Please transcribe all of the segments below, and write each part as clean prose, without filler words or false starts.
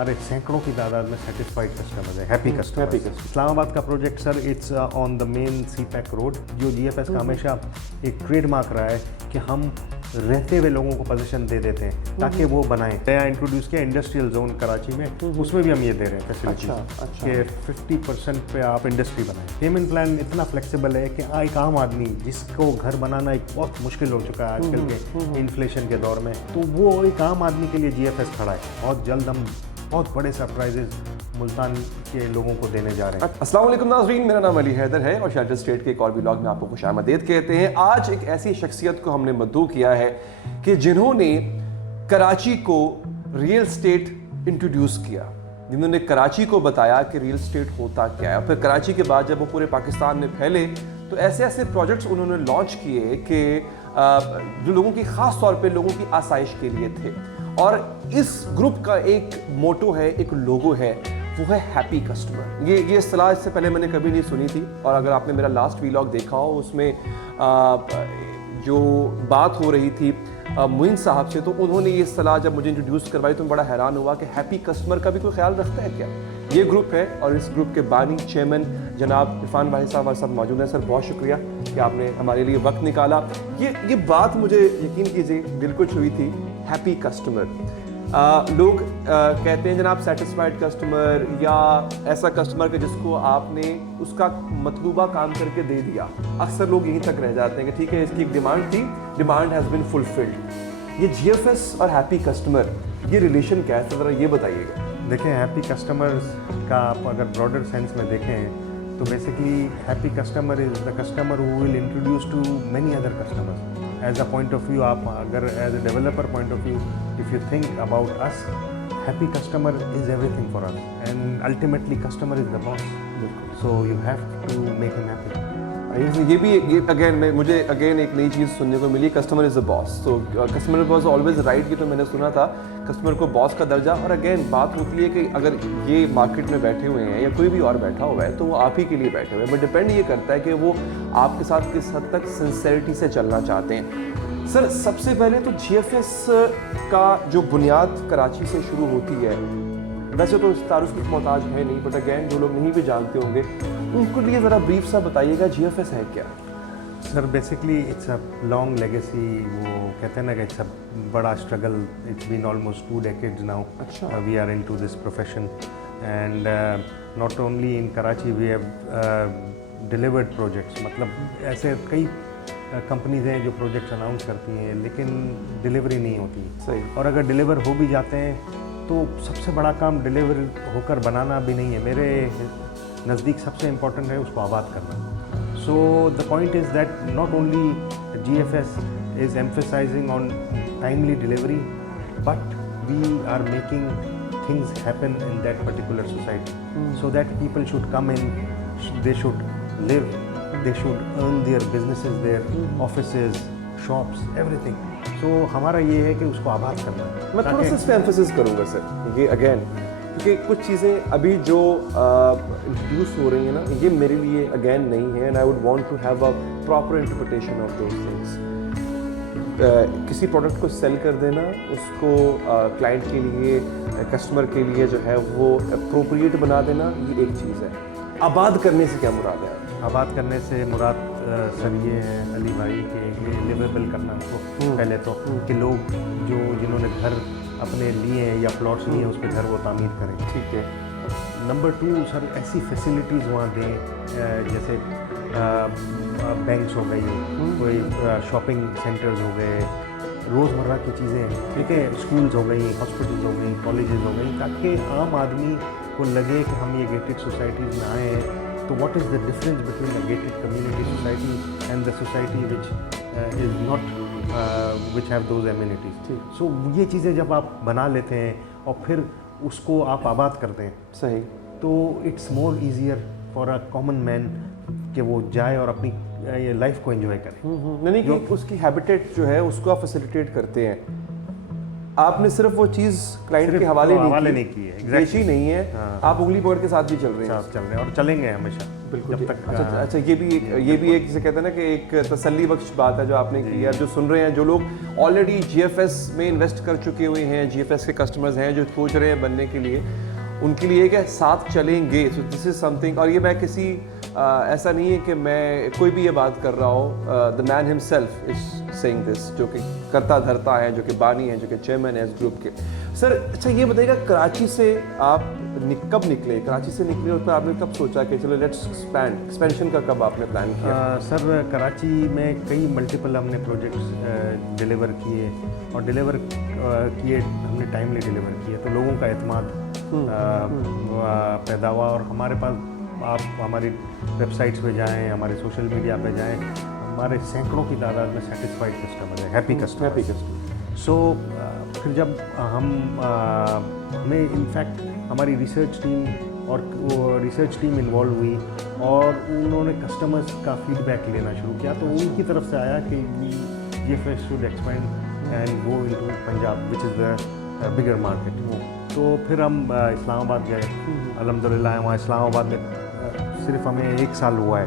हमारे सैकड़ों की तादाद में सेटिस्फाइड कस्टमर्स हैं, हैप्पी कस्टमर्स। इस्लामाबाद का project sir it's on the main CPEC road, जो GFS का हमेशा एक ट्रेडमार्क रहा है कि हम रहते हुए लोगों को पोजीशन दे देते हैं ताकि वो बनाएं। नया इंट्रोड्यूस किया इंडस्ट्रियल जोन कराची में, उसमें भी हम ये दे रहे हैं फैसिलिटी कि 50% पे आप इंडस्ट्री बनाएं। पेमेंट प्लान इतना फ्लेक्सिबल है कि एक आम आदमी जिसको घर बनाना एक बहुत मुश्किल हो चुका है आजकल के इन्फ्लेशन के दौर में, तो वो एक आम आदमी के लिए GFS खड़ा है। बहुत जल्द हम बहुत बड़े सरप्राइजेज मुल्तान के लोगों को देने जा रहे हैं। अस्सलाम वालेकुम नाज़रीन, मेरा नाम अली हैदर है और शेल्टर स्टेट के एक और व्लॉग में आपको खुशामदीद कहते हैं। आज एक ऐसी शख्सियत को हमने मद्दू किया है कि जिन्होंने कराची को रियल स्टेट इंट्रोड्यूस किया, जिन्होंने कराची को बताया कि रियल स्टेट होता क्या है। फिर कराची के बाद जब वो पूरे पाकिस्तान में फैले तो ऐसे ऐसे प्रोजेक्ट्स उन्होंने लॉन्च किए कि जो लोगों की ख़ास तौर पे लोगों की आसाइश के लिए थे। और इस ग्रुप का एक मोटो है, एक लोगो है, वो है हैप्पी कस्टमर। ये इस्तिलाह इससे पहले मैंने कभी नहीं सुनी थी, और अगर आपने मेरा लास्ट व्लॉग देखा हो उसमें जो बात हो रही थी मुइन साहब से, तो उन्होंने ये इस्तिलाह जब मुझे इंट्रोड्यूस करवाई तो मैं बड़ा हैरान हुआ कि हैप्पी कस्टमर का भी कोई ख्याल रखता है क्या। ये ग्रुप है और इस ग्रुप के बानी चेयरमैन जनाब इरफान भाई साहब हमारे साथ मौजूद हैं। सर बहुत शुक्रिया कि आपने हमारे लिए वक्त निकाला। ये बात मुझे यकीन कीजिए दिल को छुई थी, हैप्पी कस्टमर। लोग कहते हैं जनाब सेटिस्फाइड कस्टमर या ऐसा कस्टमर के जिसको आपने उसका मतलूबा काम करके दे दिया। अक्सर लोग यहीं तक रह जाते हैं कि ठीक है इसकी एक डिमांड थी, डिमांड हैज़ बिन फुलफिल्ड। ये GFS और हैप्पी कस्टमर ये रिलेशन क्या है, तो ज़रा ये बताइएगा। देखें, हैप्पी कस्टमर्स का आप अगर ब्रॉडर सेंस में देखें तो basically happy customer is the customer who will introduce to many other customers. As a point of view, आप अगर as a developer point of view if you think about us, happy customer is everything for us and ultimately customer is the boss, so you have to make him happy. मुझे एक नई चीज़ सुनने को मिली, customer is the boss. तो customer was always right, की तो मैंने सुना था कस्टमर को बॉस का दर्जा। और अगेन बात होती है कि अगर ये मार्केट में बैठे हुए हैं या कोई भी और बैठा हुआ है तो वो आप ही के लिए बैठे हुए हैं, बट डिपेंड ये करता है कि वो आपके साथ किस हद तक सिंसेरिटी से चलना चाहते हैं। सर सबसे पहले तो GFS का जो बुनियाद कराची से शुरू होती है, वैसे तो तारुफ की मोहताज है नहीं, बट अगेन जो लोग नहीं भी जानते होंगे उनको लिए ज़रा ब्रीफ सा बताइएगा GFS है क्या। Sir basically it's a long legacy, वो कहते हैं ना कि इट्स अ बड़ा struggle. It's been almost 2 decades now we are into this profession and not only in Karachi we have delivered projects. मतलब ऐसे कई कंपनीज हैं जो प्रोजेक्ट्स अनाउंस करती हैं लेकिन डिलीवरी नहीं होती। सही। और अगर डिलीवर हो भी जाते हैं तो सबसे बड़ा काम डिलीवर होकर बनाना भी नहीं है, मेरे नज़दीक सबसे इम्पोर्टेंट है उसको आबाद करना। So the point is that not only GFS is emphasizing on timely delivery, but we are making things happen in that particular society, so that people should come in, they should live, they should earn their businesses, their offices, shops, everything. So हमारा ये है कि उसको आबाद करना है। मैं थोड़ा सा इस पे एम्फेसिस करूँगा सर, ये अगेन क्योंकि कुछ चीज़ें अभी जो इंट्रोड्यूस हो रही हैं ना, ये मेरे लिए अगेन नहीं है, and I would want to have a proper interpretation of those things. किसी प्रोडक्ट को सेल कर देना, उसको क्लाइंट के लिए, कस्टमर के लिए जो है वो अप्रोप्रिएट बना देना, ये एक चीज़ है। आबाद करने से क्या मुराद है? आबाद करने से मुराद सर ये है अली भाई कि लिवेबल करना उसको पहले तो, कि लोग जिन्होंने घर अपने लिए हैं या प्लॉट्स लिए हैं उस पर घर वो तामीर करें। ठीक है। नंबर 2 सर ऐसी फैसिलिटीज़ वहाँ दें, जैसे बैंक्स हो गई, कोई शॉपिंग सेंटर्स हो गए, रोज़मर्रा की चीज़ें, ठीक है, स्कूल्स हो गई, हॉस्पिटल्स हो गई, कॉलेजेस हो गई, ताकि आम आदमी को लगे कि हम ये गेटेड सोसाइटीज़ में आए हैं। तो what is the difference between a gated community society and the society which is not which have those amenities. So ये चीज़ें जब आप बना लेते हैं और फिर उसको आप आबाद करते हैं, सही, तो it's more easier for a common man कि वो जाए और अपनी ये लाइफ को एंजॉय करे। नहीं कि उसकी हैबिटेट जो है उसको आप फैसिलिटेट करते हैं। آپ نے صرف وہ چیز کلائنٹ کے حوالے نہیں کی ہے, بیچی نہیں ہے, آپ انگلی پکڑ کے ساتھ بھی چل رہے ہیں, چل رہے ہیں اور چلیں گے ہمیشہ بالکل. جب تک اچھا یہ بھی ایک جسے کہتے ہیں نا کہ ایک تسلی بخش بات ہے جو آپ نے کی ہے. جو سن رہے ہیں, جو لوگ آلریڈی جی ایف ایس میں انویسٹ کر چکے ہوئے ہیں, جی ایف ایس کے کسٹمرز ہیں جو سوچ رہے ہیں بننے کے لیے, ان کے لیے کہ ساتھ چلیں گے. سو دس از سم تھنگ. اور یہ میں کسی ایسا نہیں ہے کہ میں کوئی بھی یہ بات کر رہا ہوں, دا مین ہمسیلف از سیئنگ دس, جو کہ کرتا دھرتا ہے, جو کہ بانی ہے, جو کہ چیئرمین ہے اس گروپ کے. سر اچھا یہ بتائیے گا, کراچی سے آپ کب نکلے, کراچی سے نکلے اور پھر آپ نے کب سوچا کہ چلو لیٹس ایکسپینشن کا کب آپ نے پلان کیا؟ سر کراچی میں کئی ملٹیپل ہم نے پروجیکٹس ڈیلیور کیے, اور ڈیلیور کیے ہم نے ٹائملی ڈیلیور کیے, تو لوگوں کا اعتماد پیدا ہوا. اور ہمارے پاس آپ ہماری ویب سائٹس پہ جائیں, ہمارے سوشل میڈیا پہ جائیں, ہمارے سینکڑوں کی تعداد میں سیٹسفائڈ کسٹمر ہیں, ہیپی کسٹمر. سو پھر جب ہمیں انفیکٹ ہماری ریسرچ ٹیم اور ریسرچ ٹیم انوالو ہوئی, اور انہوں نے کسٹمرز کا فیڈ بیک لینا شروع کیا, تو ان کی طرف سے آیا کہ G F S should expand and go into Punjab which is the bigger market. تو پھر ہم اسلام آباد گئے. الحمدللہ وہاں اسلام آباد میں صرف ہمیں 1 سال ہوا ہے,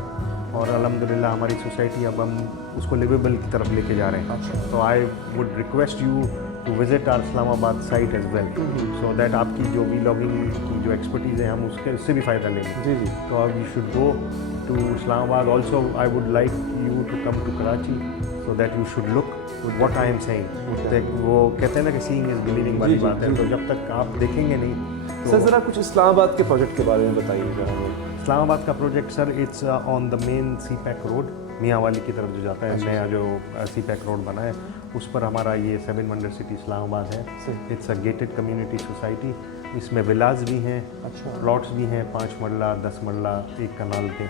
اور الحمدللہ ہماری سوسائٹی اب ہم اس کو لیویبل کی طرف لے کے جا رہے ہیں. تو I would request you to visit our Islamabad site as well, so that آپ کی جو ولاگنگ کی جو ایکسپرٹیز ہے ہم اس سے بھی فائدہ لیں گے. جی جی. تو اب you should go to Islamabad. Also I would like you to come to Karachi, so that you should look what I am seeing. وہ کہتے ہیں نا کہ سینگ از بلیونگ والی بات ہے, تو جب تک آپ دیکھیں گے نہیں. سر ذرا کچھ اسلام آباد کے پروجیکٹ کے بارے میں بتائیے ذرا. اسلام آباد کا project sir it's on the main CPEC road, Mianwali کی طرف جو جاتا ہے, نیا جو سی پیک روڈ بنا ہے اس پر ہمارا یہ 7 ونڈر سٹی اسلام آباد ہے. It's a gated community society. اس میں ولاز بھی ہیں, پلاٹس بھی ہیں, 5 مرلہ 10 مرلہ 1 کنال کے.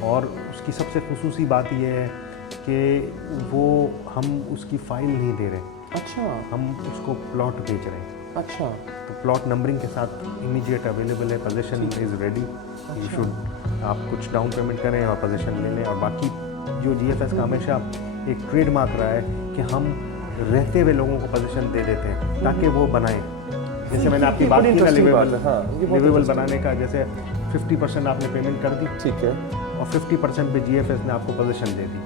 اور اس کی سب سے خصوصی بات یہ ہے کہ وہ ہم اس کی فائل نہیں دے رہے. اچھا. ہم اس کو پلاٹ بیچ رہے ہیں. اچھا. تو پلاٹ نمبرنگ کے ساتھ امیجیٹ اویلیبل ہے, position is ready. You should آپ کچھ ڈاؤن پیمنٹ کریں اور پوزیشن لے لیں. اور باقی جو جی ایف ایس کا ہمیشہ ایک ٹریڈ مارک رہا ہے کہ ہم رہتے ہوئے لوگوں کو پوزیشن دے دیتے ہیں تاکہ وہ بنائیں. جیسے میں نے آپ کی بات کی نا لیویبل بنانے کا, جیسے 50% آپ نے پیمنٹ کر دی, ٹھیک ہے, اور 50% پہ جی ایف ایس نے آپ کو پوزیشن دے دی.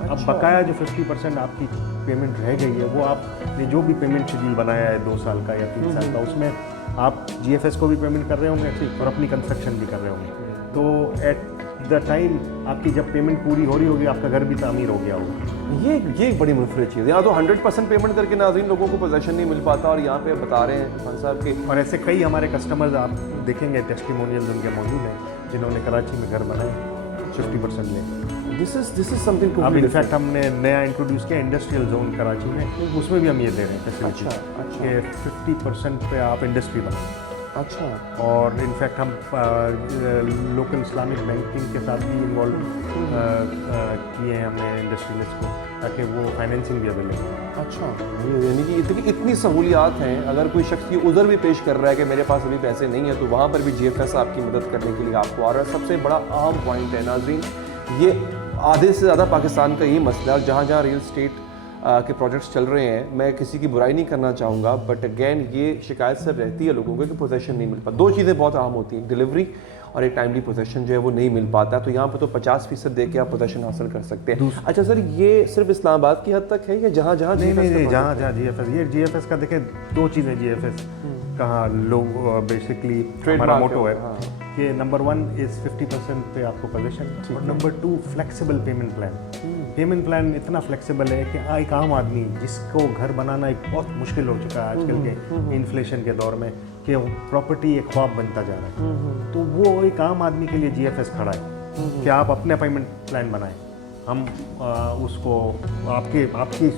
اب بقایا جو 50% آپ کی پیمنٹ رہ گئی ہے, وہ آپ نے جو بھی پیمنٹ شیڈیول بنایا ہے 2 سال کا یا 3 سال کا, اس میں آپ جی ایف ایس کو بھی پیمنٹ کر رہے ہوں گے اور اپنی کنسٹرکشن بھی کر رہے ہوں گے. تو ایٹ دا ٹائم آپ کی جب پیمنٹ پوری ہو رہی ہوگی, آپ کا گھر بھی تعمیر ہو گیا ہوگا. یہ ایک بڑی منفرد چیز ہے. یہاں تو 100% پیمنٹ کر کے ناظرین لوگوں کو پوزیشن نہیں مل پاتا, اور یہاں پہ بتا رہے ہیں خان صاحب کہ, اور ایسے کئی ہمارے کسٹمرز آپ دیکھیں گے, ٹیسٹیمونیلز ان کے موجود ہیں جنہوں نے کراچی میں گھر بنائے 50% لے. دس از سم تھنگ. اب انفیکٹ ہم نے نیا انٹروڈیوس کیا انڈسٹریل زون کراچی میں, اس میں بھی ہم یہ دے رہے ہیں فیسلٹی کہ 50% پہ آپ انڈسٹری بنائیں. اچھا. اور انفیکٹ ہم لوکل اسلامک بینکنگ کے ساتھ بھی انوالو کیے ہیں ہم نے انڈسٹریلسٹ کو, تاکہ وہ فائنینسنگ بھی اویلیبل ہے. اچھا. یعنی کہ اتنی سہولیات ہیں, اگر کوئی شخص یہ عذر بھی پیش کر رہا ہے کہ میرے پاس ابھی پیسے نہیں ہیں, تو وہاں پر بھی جی ایف ایس آپ کی مدد کرنے کے لیے آپ کو آ رہا ہے. سب سے بڑا اہم پوائنٹ ہے ناظرین, یہ آدھے سے زیادہ پاکستان کا یہی مسئلہ ہے. جہاں جہاں ریئل اسٹیٹ کے پروجیکٹس چل رہے ہیں, میں کسی کی برائی نہیں کرنا چاہوں گا, بٹ اگین یہ شکایت سب رہتی ہے لوگوں کو کہ پوزیشن نہیں مل پاتا. 2 چیزیں بہت اہم ہوتی ہیں, ڈلیوری اور ایک ٹائملی پوزیشن جو ہے وہ نہیں مل پاتا. تو یہاں پہ تو 50% دے کے آپ پوزیشن حاصل کر سکتے ہیں. اچھا سر, یہ صرف اسلام آباد کی حد تک ہے یا جہاں جہاں جہاں جہاں جی ایف ایس, یہ جی ایف ایس کا دیکھیں 2 چیزیں جی ایف ایس کہاں لوگ بیسکلی ہمارا موٹو ہے کہ نمبر 1 از 50% پہ آپ کو پوزیشن, اور number 2 flexible payment plan. Payment plan اتنا فلیکسیبل ہے کہ ایک عام آدمی جس کو گھر بنانا ایک بہت مشکل ہو چکا ہے آج کل کے انفلیشن کے دور میں, کہ پراپرٹی ایک خواب بنتا جا رہا ہے, تو وہ ایک عام آدمی کے لیے جی ایف ایس کھڑا ہے کہ آپ اپنے پیمنٹ پلان بنائیں, ہم اس کو آپ کی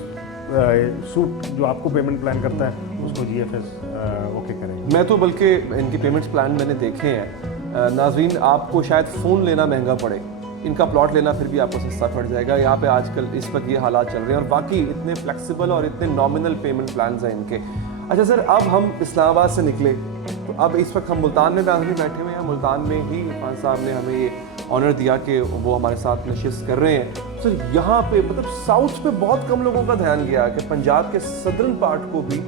سوٹ جو آپ کو پیمنٹ پلان کرتا ہے اس کو جی ایف ایس اوکے کریں. میں تو بلکہ ان کے پیمنٹس پلان میں نے دیکھے ہیں. ناظرین, آپ کو شاید فون لینا مہنگا پڑے, ان کا پلاٹ لینا پھر بھی آپ کو سستا پڑ جائے گا. یہاں پہ آج کل اس وقت یہ حالات چل رہے ہیں, اور باقی اتنے فلیکسیبل اور اتنے نامنل پیمنٹ پلانز ہیں ان کے. اچھا سر, اب ہم اسلام آباد سے نکلے, تو اب اس وقت ہم ملتان میں بیٹھے ہوئے ہیں. ملتان میں ہی خان صاحب نے ہمیں یہ آنر دیا کہ وہ ہمارے ساتھ نشست کر رہے ہیں. سر یہاں پہ مطلب ساؤتھ پہ بہت کم لوگوں کا دھیان گیا کہ پنجاب کے صدرن پارٹ کو بھی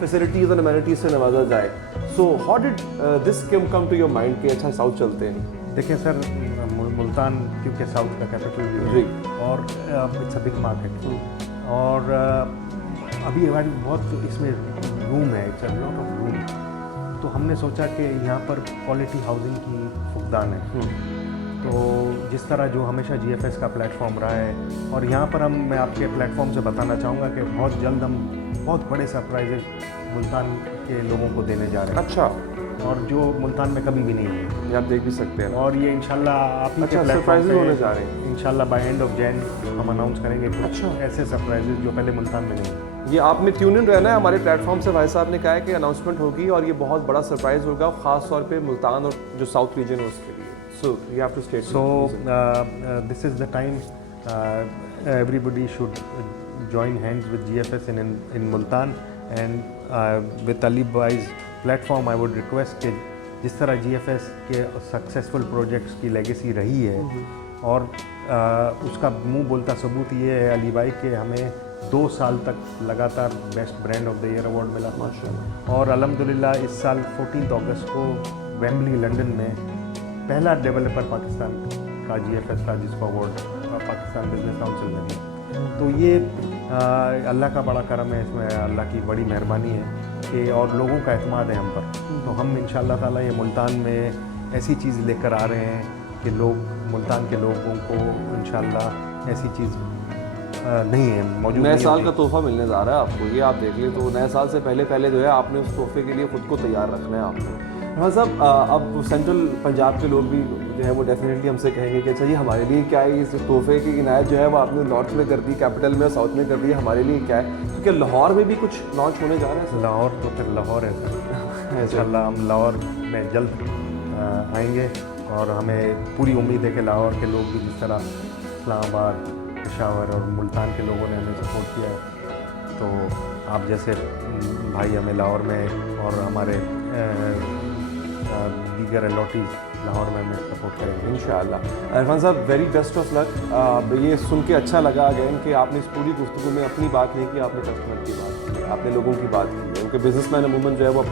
फैसिलिटीज और अमेनिटीज से नवाजा जाए. So how did this come to your mind कि अच्छा साउथ चलते हैं? देखिए सर, मुल्तान क्योंकि साउथ का कैपिटल भी है और इट्स अ बिग मार्केट और अभी हमारी बहुत इसमें रूम है, it's a lot of room. तो हमने सोचा कि यहाँ पर क्वालिटी हाउसिंग की फुकदान है. तो जिस तरह जो हमेशा GFS का प्लेटफॉर्म रहा है और यहाँ पर मैं आपके प्लेटफॉर्म से बताना चाहूँगा कि बहुत जल्द हम बहुत बड़े सरप्राइजेज मुल्तान के लोगों को देने जा रहे हैं. अच्छा. और जो मुल्तान में कभी भी नहीं हुए, ये आप देख भी सकते हैं. और ये इंशाल्लाह आप ही के अच्छा, प्लेटफॉर्म सरप्राइजेज पे होने जा रहे हैं. इंशाल्लाह बाय एंड ऑफ जैन हम अनाउंस करेंगे कुछ अच्छा. ऐसे सरप्राइजेज जो पहले मुल्तान में नहीं. ये आपने ट्यून इन रहना है हमारे प्लेटफॉर्म से. भाई साहब ने कहा है कि अनाउंसमेंट होगी और ये बहुत बड़ा सरप्राइज होगा, खास तौर पे मुल्तान और जो साउथ रीजन है उसके लिए. So you have to state. So this is the time everybody should join hands with GFS in Multan, and with Ali Bhai's platform I would request कि जिस तरह GFS के सक्सेसफुल प्रोजेक्ट्स की legacy रही है और उसका मुंह बोलता सबूत ये है अली भाई कि हमें 2 साल तक लगातार best brand of the year award मिला माशाल्लाह. और अल्हम्दुलिल्लाह इस साल 14 अगस्त को वेम्बली लंदन में पहला डेवलपर पाकिस्तान का GFS था जिसको अवार्ड पाकिस्तान बिजनेस काउंसिल में दिया. तो ये अल्लाह का बड़ा करम है, इसमें अल्लाह की बड़ी मेहरबानी है कि और लोगों का एतमाद है हम पर. तो हम इंशाअल्लाह ताला ये मुल्तान में ऐसी चीज़ लेकर आ रहे हैं कि लोग मुल्तान के लोगों को इंशाअल्लाह ऐसी चीज़ नहीं है मौजूद. नए साल का तोहफा मिलने जा रहा है आपको, ये आप देख लें. तो नए साल से पहले जो है आपने उस तोहफे के लिए खुद को तैयार रखना है आपको. हाँ साहब, अब सेंट्रल पंजाब के लोग भी जो है वो डेफिनेटली हमसे कहेंगे कि अच्छा जी हमारे लिए क्या है, इस तोहफे की इनायत जो है वो आपने नॉर्थ में कर दी, कैपिटल में, साउथ में कर दी, हमारे लिए क्या है? क्योंकि लाहौर में भी कुछ लॉन्च होने जा रहा है. लाहौर तो फिर लाहौर है सर. इंशाल्लाह हम लाहौर में जल्द आएंगे और हमें पूरी उम्मीद है कि लाहौर के लोग भी जिस तरह इस्लामाबाद, पेशावर और मुल्तान के लोगों ने हमें सपोर्ट किया है, तो आप जैसे भाई हमें लाहौर में और हमारे दीगर अलॉटीज़ लाहौर में हमें सपोर्ट करेंगे इंशाअल्लाह. इरफान साहब, वेरी बेस्ट ऑफ लक. ये सुन के अच्छा लगा अगेन कि आपने इस पूरी गुफ्तगू में अपनी बात नहीं की, आपने कस्टमर की बात की, आपने लोगों की बात की. क्योंकि बिजनेसमैन अमूमन जो है वो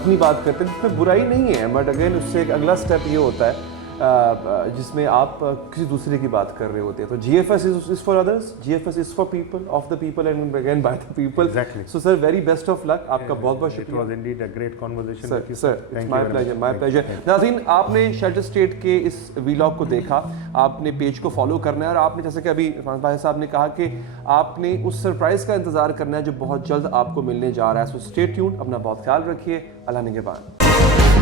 अपनी बात करते हैं, जिसमें बुराई नहीं है, बट अगेन उससे एक अगला स्टेप ये होता है जिसमें आप किसी दूसरे की बात कर रहे होते हैं. तो GFS is for others, GFS is for people, of the people and again by the people. Exactly. So sir, very best of luck. आपका बहुत शुक्रिया. It was indeed a great conversation with you. Sir, Thank my you pleasure, very my much. pleasure. नाज़रीन, आपने shelter state के इस vlog को देखा, आपने पेज को फॉलो करना है और आपने जैसे कि अभी इरफान भाई साहब ने कहा कि आपने उस सरप्राइज का इंतजार करना है जो बहुत जल्द आपको मिलने जा रहा है. सो स्टे ट्यून्ड, अपना बहुत ख्याल रखिए. अल्लाह निगहबान.